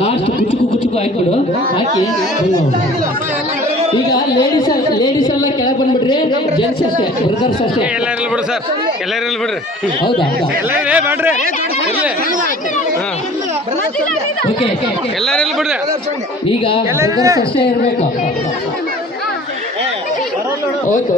last ಕುಚುಕು ಕುಚುಕು ಹಾಕೊಡು ಹಾಕಿ ಈಗ ladies ಎಲ್ಲ ಕೆಳಗೆ ಬಂದ್ಬಿಡ್ರಿ ಜೆಂಟ್ಸ್ ಅಷ್ಟೇ ಬ್ರದರ್ಸ್ ಅಷ್ಟೇ ಎಲ್ಲಾರಿಲ್ಲ ಬಿಡು ಸರ್ ಎಲ್ಲಾರಿಲ್ಲ ಬಿಡ್ರಿ ಹೌದಾ ಎಲ್ಲಾರೇ ಮಾಡ್ರಿ ಓಕೆ ಎಲ್ಲಾರಿಲ್ಲ ಬಿಡ್ರಿ ಈಗ ಬ್ರದರ್ಸ್ ಅಷ್ಟೇ ಇರಬೇಕು ಓಕೆ